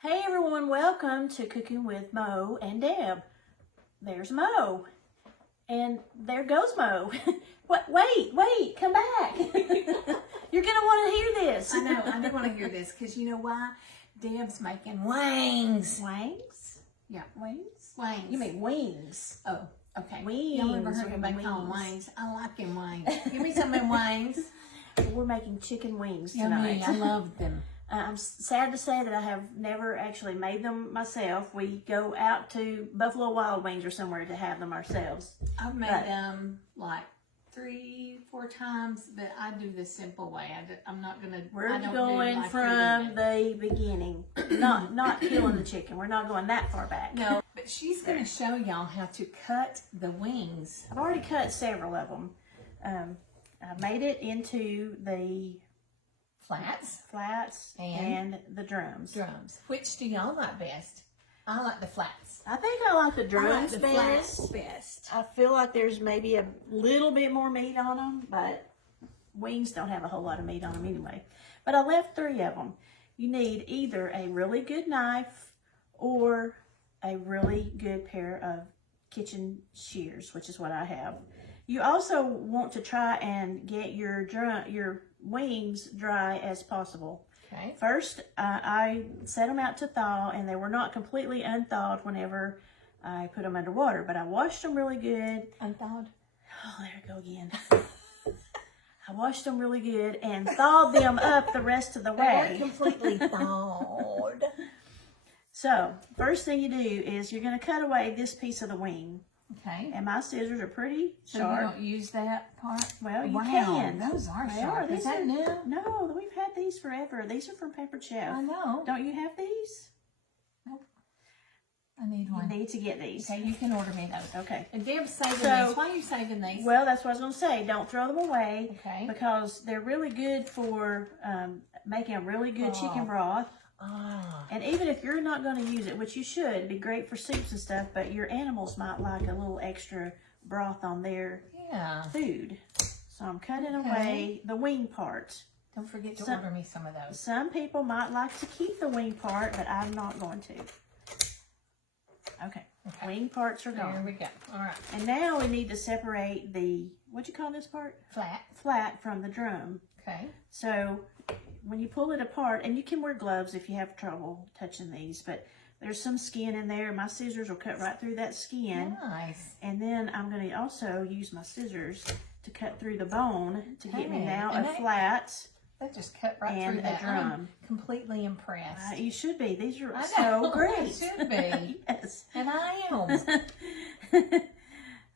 Hey everyone, welcome to Cooking with Mo and Deb. There's Mo. And there goes Mo. What? Wait, come back. You're going to want to hear this. I know, I do want to hear this because you know why? Deb's making wings. Wings? Yeah. Wings? Wings. You mean wings. Oh, okay. Wings. Y'all ever heard anybody call them wings? I like them wings. Give me some of them wings. We're making chicken wings Yummy. tonight. I love them. I'm sad to say that I have never actually made them myself. We go out to Buffalo Wild Wings or somewhere to have them ourselves. I've made them like 3-4 times, but I do the simple way. I'm not gonna. We're going from the beginning, not killing the chicken. We're not going that far back. No, but she's gonna show y'all how to cut the wings. I've already cut several of them. I made it into the flats and the drums. Which do y'all like best? I like the flats. I think I like the drums flats best. I feel like there's maybe a little bit more meat on them, but wings don't have a whole lot of meat on them anyway. But I left 3 of them. You need either a really good knife or a really good pair of kitchen shears, which is what I have. You also want to try and get your wings dry as possible. Okay. First, I set them out to thaw, and they were not completely unthawed whenever I put them underwater, but I washed them really good. Unthawed? Oh, there I go again. I washed them really good and thawed them up the rest of the way. They weren't completely thawed. So, first thing you do is you're going to cut away this piece of the wing. Okay. And my scissors are pretty sharp. So you don't use that part? Well, you can. Those are They sharp. are. Is that new? No, we've had these forever. These are from Pepper Chef. I know. Don't you have these? Nope. I need one. You need to get these. Okay, you can order me those. Okay. And Deb's saving these. Why are you saving these? Well, that's what I was going to say. Don't throw them away. Okay. Because they're really good for making a really good chicken broth. Ah. And even if you're not going to use it, which you should, it'd be great for soups and stuff, but your animals might like a little extra broth on their food. So I'm cutting away the wing part. Don't forget to order me some of those. Some people might like to keep the wing part, but I'm not going to. Okay. Wing parts are gone. There we go. All right. And now we need to separate the, what'd you call this part? Flat from the drum. Okay. So when you pull it apart, and you can wear gloves if you have trouble touching these, but there's some skin in there. My scissors will cut right through that skin. Nice. And then I'm going to also use my scissors to cut through the bone to get me now a flat. That just cut right and through that. a drum. I'm completely impressed. You should be. These are so great. You should be. Yes. And I am.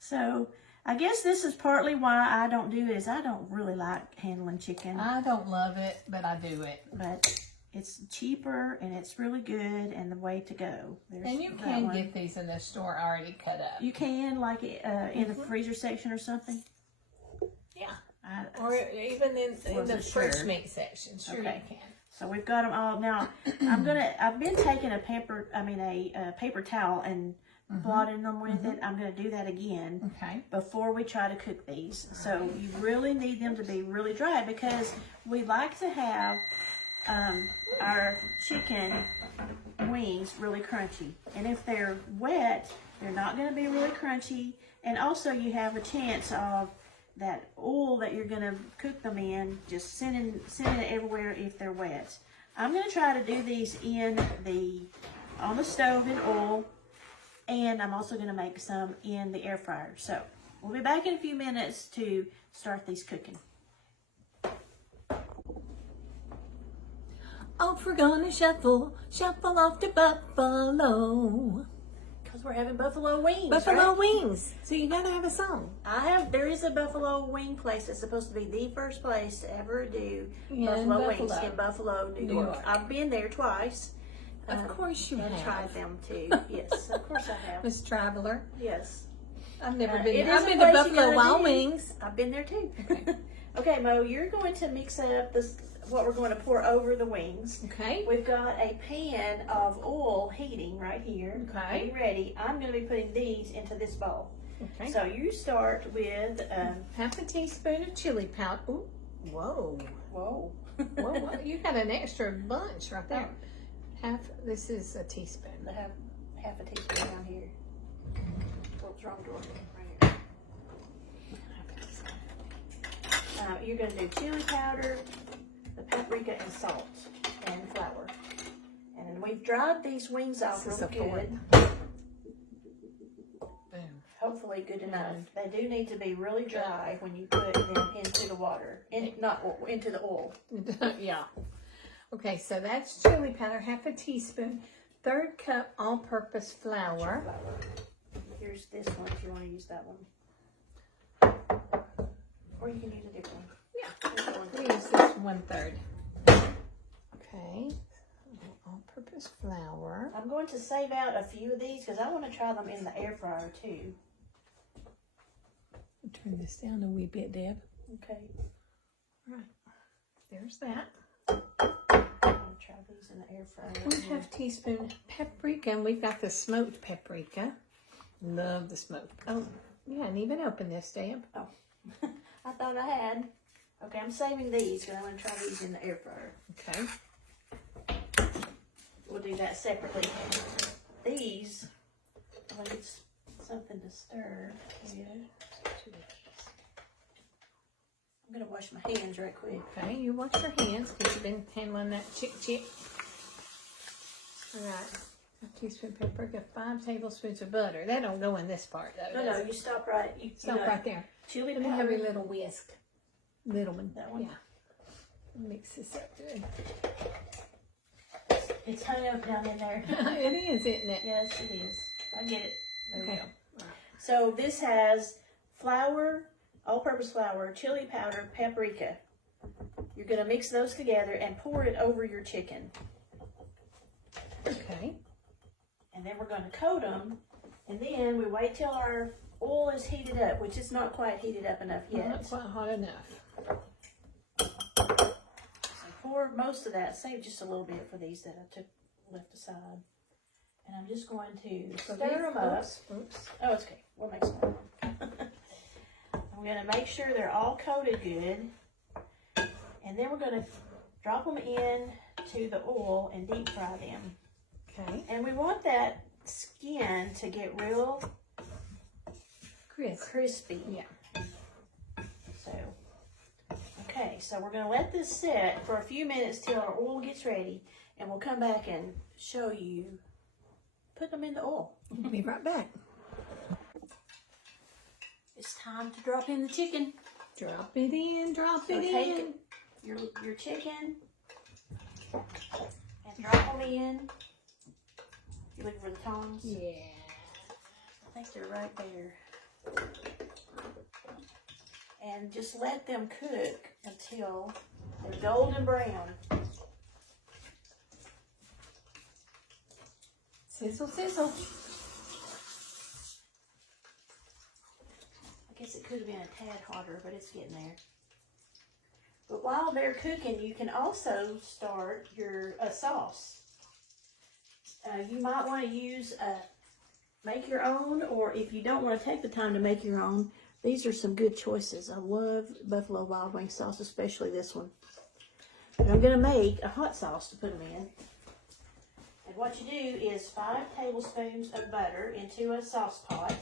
So I guess this is partly why I don't do it, is I don't really like handling chicken. I don't love it, but I do it. But it's cheaper and it's really good and the way to go. And you can get these in the store already cut up. You can, like in the freezer section or something? Yeah. Or even in the fresh meat section. Sure, you can. So we've got them all. Now, I've been taking a paper towel and blotting them with it. I'm going to do that again before we try to cook these. So you really need them to be really dry because we like to have our chicken wings really crunchy. And if they're wet, they're not going to be really crunchy. And also you have a chance of that oil that you're going to cook them in, just sending it everywhere if they're wet. I'm going to try to do these on the stove in oil, and I'm also going to make some in the air fryer. So we'll be back in a few minutes to start these cooking. Off we're gonna shuffle off to Buffalo. Because we're having buffalo wings. Buffalo wings. So you gotta have a song. There is a buffalo wing place that's supposed to be the first place to ever do buffalo wings in Buffalo, New York. I've been there twice. Of course you have. I've tried them too. Yes, of course I have. Miss Traveler. Yes. I've never been. I've been to Buffalo Wild Wings. I've been there too. Okay, Mo, you're going to mix up what we're going to pour over the wings. Okay. We've got a pan of oil heating right here. Okay. Are you ready? I'm going to be putting these into this bowl. Okay. So you start with half a teaspoon of chili powder. Ooh, whoa. Whoa. Whoa, you got an extra bunch right there. This is a teaspoon. Half a teaspoon down here. What's wrong, Dorothy? Right here. You're going to do chili powder, the paprika, and salt, and flour. And then we've dried these wings off real good. Boom. Hopefully good enough. They do need to be really dry when you put them into the water, into the oil. Yeah. Okay, so that's chili powder, half a teaspoon, 1/3 cup all-purpose flour. Here's this one if you want to use that one. Or you can use a different one. Yeah, we'll use this 1/3. Okay, all-purpose flour. I'm going to save out a few of these because I want to try them in the air fryer too. I'll turn this down a wee bit, Deb. Okay. All right, there's that. I'm going to try these in the air fryer. 1/2 teaspoon paprika, and we've got the smoked paprika. Love the smoked. Oh, yeah, and even open this, Deb. Oh, I thought I had. Okay, I'm saving these because I want to try these in the air fryer. Okay. We'll do that separately. These, I need something to stir. Yeah. I'm going to wash my hands right quick. Okay, you wash your hands because you've been handling that chick. All right. 1 teaspoon paprika, 5 tablespoons of butter. That don't go in this part, though. No, you stop right. Stop right there. Chili Let me powder. have your little whisk. Little one. That one? Yeah. Mix this up good. It's hung up down in there. It is, isn't it? Yes, it is. I get it. There we Okay. go. So this has flour, all-purpose flour, chili powder, paprika. You're going to mix those together and pour it over your chicken. Okay. And then we're going to coat them. And then we wait till our oil is heated up, which is not quite heated up enough yet. Not quite hot enough. So pour most of that. Save just a little bit for these that I left aside. And I'm just going to stir them up. Oops. Oh, it's okay. We'll make some more. I'm going to make sure they're all coated good. And then we're going to drop them in to the oil and deep fry them. Okay. And we want that skin to get real crispy. Yeah. So, okay, so we're going to let this sit for a few minutes till our oil gets ready. And we'll come back and show you put them in the oil. We'll be right back. It's time to drop in the chicken. Drop it in, drop it in. Your chicken and drop them in. You looking for the tongs? Yeah. I think they're right there. And just let them cook until they're golden brown. Sizzle, sizzle. I guess it could have been a tad hotter, but it's getting there. But while they're cooking, you can also start your sauce. You might want to use make your own, or if you don't want to take the time to make your own, these are some good choices. I love Buffalo Wild Wing sauce, especially this one. And I'm going to make a hot sauce to put them in. And what you do is 5 tablespoons of butter into a sauce pot.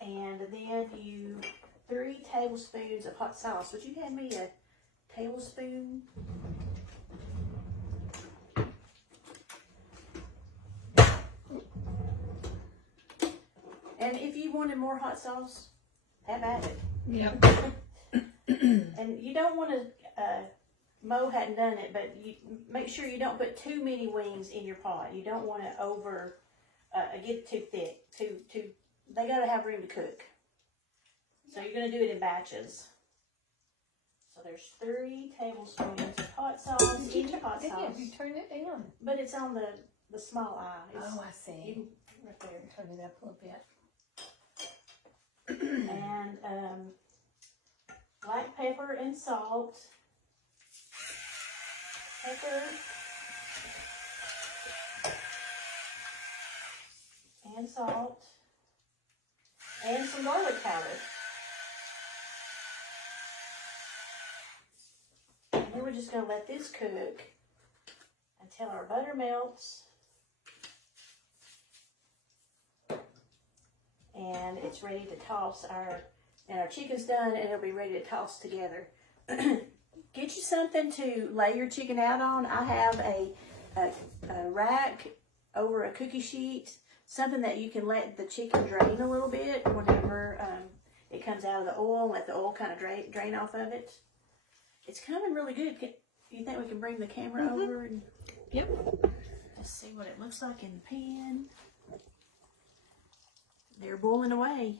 And then 3 tablespoons of hot sauce. Would you hand me a tablespoon? And if you wanted more hot sauce, have at it. Yep. And you don't want to, Mo hadn't done it, but you make sure you don't put too many wings in your pot. You don't want to get too thick. They got to have room to cook. So you're going to do it in batches. So there's 3 tablespoons of hot sauce. You turn it down. But it's on the small eye. Oh, I see. Right there. Turn it up a little bit. And black pepper and salt. Pepper. And salt. And some garlic powder. And then we're just going to let this cook until our butter melts. And it's ready to toss and our chicken's done, and it'll be ready to toss together. Get you something to lay your chicken out on. I have a rack over a cookie sheet, something that you can let the chicken drain a little bit whenever it comes out of the oil. Let the oil kind of drain off of it. It's coming really good. Do you think we can bring the camera over and just see what it looks like in the pan? They're boiling away.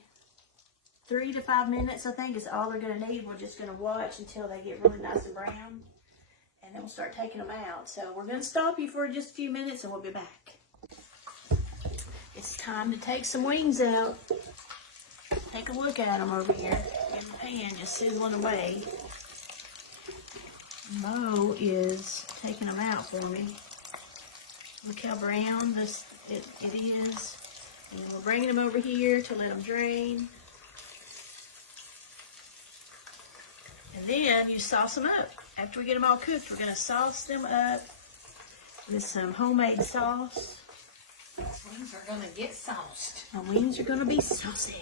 3 to 5 minutes, I think, is all they're going to need. We're just going to watch until they get really nice and brown, and then we'll start taking them out. So we're going to stop you for just a few minutes, and we'll be back. It's time to take some wings out. Take a look at them over here in the pan, just sizzling away. Mo is taking them out for me. Look how brown it is. And we're bringing them over here to let them drain. And then you sauce them up. After we get them all cooked, we're going to sauce them up with some homemade sauce. These wings are going to get sauced. My wings are going to be saucy.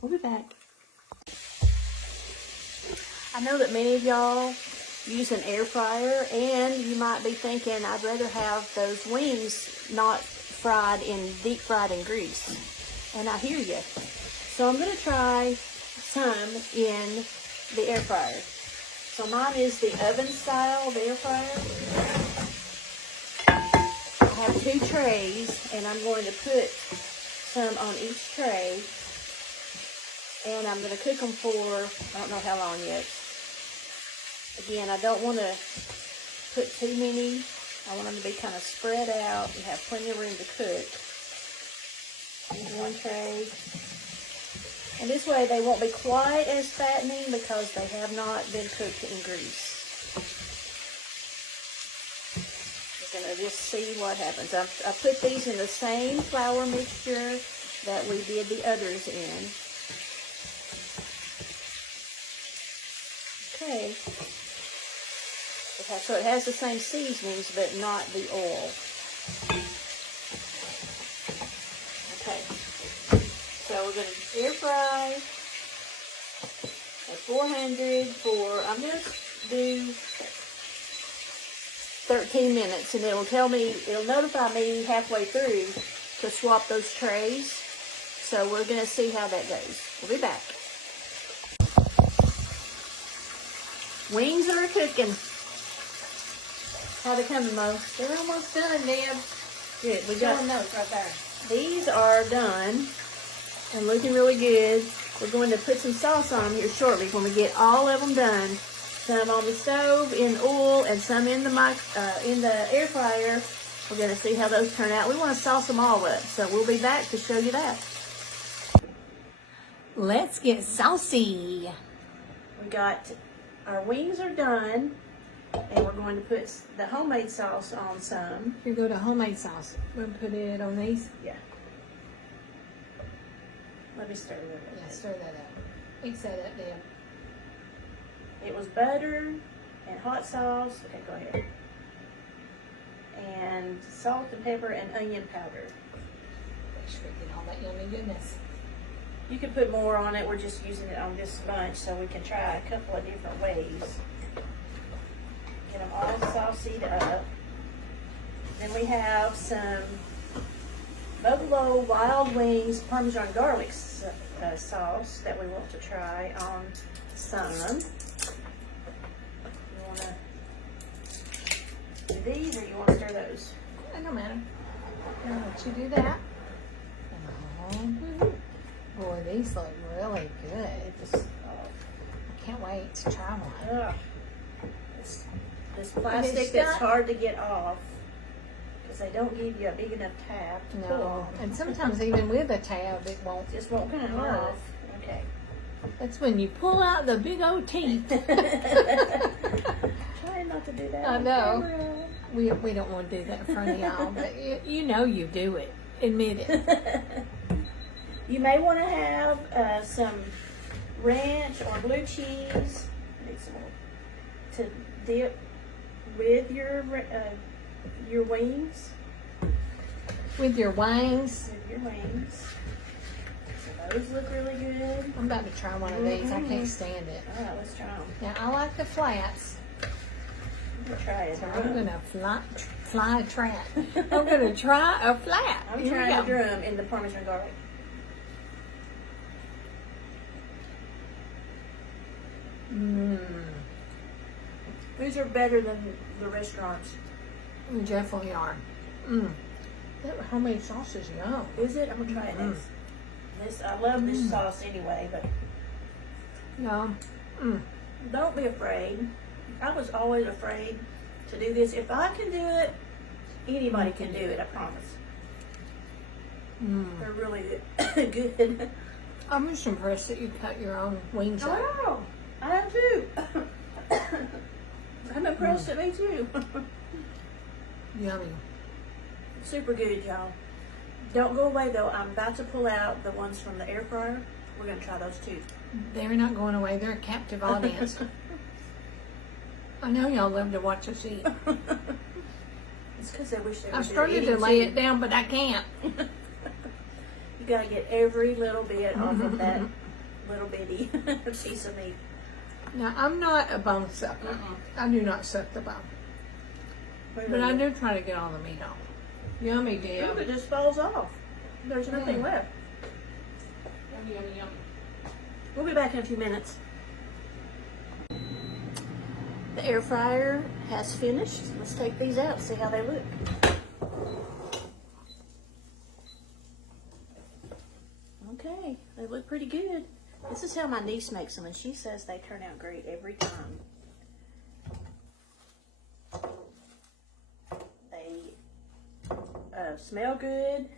We'll be back. I know that many of y'all use an air fryer, and you might be thinking, I'd rather have those wings not deep fried in grease. And I hear you. So I'm going to try some in the air fryer. So mine is the oven style, the air fryer. I have 2 trays, and I'm going to put some on each tray. And I'm going to cook them for, I don't know how long yet. Again, I don't want to put too many. I want them to be kind of spread out and have plenty of room to cook. Here's 1 tray. And this way they won't be quite as fattening because they have not been cooked in grease. We're going to just see what happens. I put these in the same flour mixture that we did the others in. Okay. So it has the same seasonings, but not the oil. Okay. So we're going to air fry at 400 for, I'm going to do 13 minutes, and it'll notify me halfway through to swap those trays. So we're going to see how that goes. We'll be back. Wings are cooking. How they coming, Mo? They're almost done, Deb. Good. We got those right there. These are done and looking really good. We're going to put some sauce on them here shortly when we get all of them done. Some on the stove in oil and some in the air fryer. We're going to see how those turn out. We want to sauce them all up, so we'll be back to show you that. Let's get saucy. We got our wings are done. And we're going to put the homemade sauce on some. Here go to homemade sauce. We'll put it on these. Yeah. Let me stir that up. Yeah, stir that up. Mix that up, Deb. It was butter and hot sauce. Okay, go ahead. And salt and pepper and onion powder. Make sure we get all that yummy goodness. You can put more on it. We're just using it on this bunch so we can try a couple of different ways. Get them all saucied up. Then we have some Buffalo Wild Wings Parmesan garlic sauce that we want to try on some. You want to do these or you want to stir those? It don't matter. I'll let you do that. Oh, boy, these look really good. I can't wait to try one. Ugh. This plastic that's hard to get off because they don't give you a big enough tab to pull off. And sometimes even with a tab, it won't. Just won't come off. Okay. That's when you pull out the big old teeth. Try not to do that. I know. We don't want to do that in front of y'all, but you know you do it. Admit it. You may want to have some ranch or blue cheese to dip with your wings. With your wings. With your wings. So those look really good. I'm about to try one of these. I can't stand it. All right, let's try them. Now, I like the flats. I'm gonna try it. So I'm going to fly a trap. I'm going to try a flat. I'm trying the drum in the Parmesan garlic. Mmm. These are better than the restaurants. They definitely are. Mmm. That homemade sauce is yum. Is it? I'm gonna try it next. This I love this sauce anyway, but Yum. Mm. don't be afraid. I was always afraid to do this. If I can do it, anybody can do it. I promise. Mm. They're really good. I'm just impressed that you cut your own wings out. Oh, I am too. I'm impressed at me too. Yummy. Super good, y'all. Don't go away though. I'm about to pull out the ones from the air fryer. We're gonna try those too. They're not going away. They're a captive audience. I know y'all love to watch us eat. It's because they wish they were I started to lay it down, but I can't. You gotta get every little bit off of that little bitty piece of meat. Now, I'm not a bone sucker. I do not suck the bone. But I do try to get all the meat off. Yummy, dear. Look, it just falls off. There's nothing left. Yummy, yummy, yummy. We'll be back in a few minutes. The air fryer has finished. Let's take these out and see how they look. Okay, they look pretty good. This is how my niece makes them, and she says they turn out great every time. They smell good.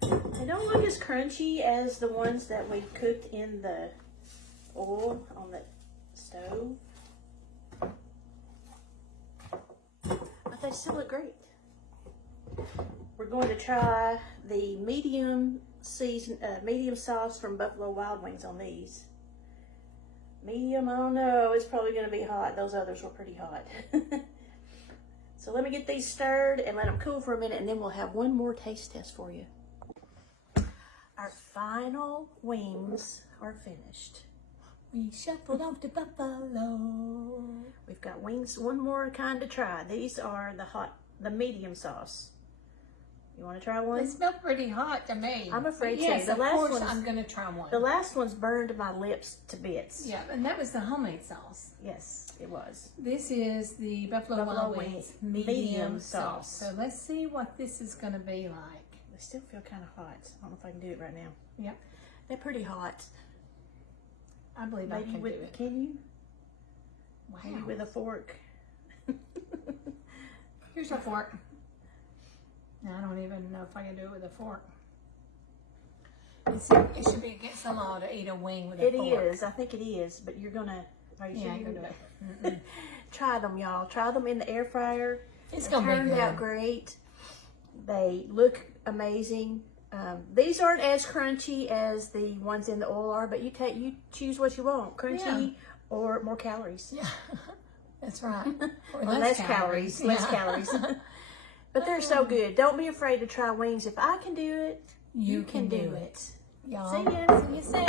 They don't look as crunchy as the ones that we cooked in the oil on the stove. But they still look great. We're going to try the medium sauce from Buffalo Wild Wings on these. Medium, I don't know. It's probably going to be hot. Those others were pretty hot. So let me get these stirred and let them cool for a minute, and then we'll have one more taste test for you. Our final wings are finished. We shuffled off to Buffalo. We've got wings, one more kind to try. These are the medium sauce. You want to try one? They smell pretty hot to me. I'm afraid yes, so. of course I'm going to try one. The last one's burned my lips to bits. Yeah, and that was the homemade sauce. Yes, it was. This is the Buffalo Wild Wings medium sauce. So let's see what this is going to be like. They still feel kind of hot. I don't know if I can do it right now. Yep. They're pretty hot. I believe I can do it. Can you? Wow. Maybe with a fork. Here's a fork. I don't even know if I can do it with a fork. It should be against the law to eat a wing with a fork. It is. I think it is. But you're going to... Are you sure you're going to do it? Try them, y'all. Try them in the air fryer. It's going to be good. Turned out great. They look amazing. These aren't as crunchy as the ones in the oil are, but you choose what you want. Crunchy or more calories. Yeah, that's right. Or less calories. Less calories. But they're so good. Don't be afraid to try wings. If I can do it, you can do it. Y'all. See you soon.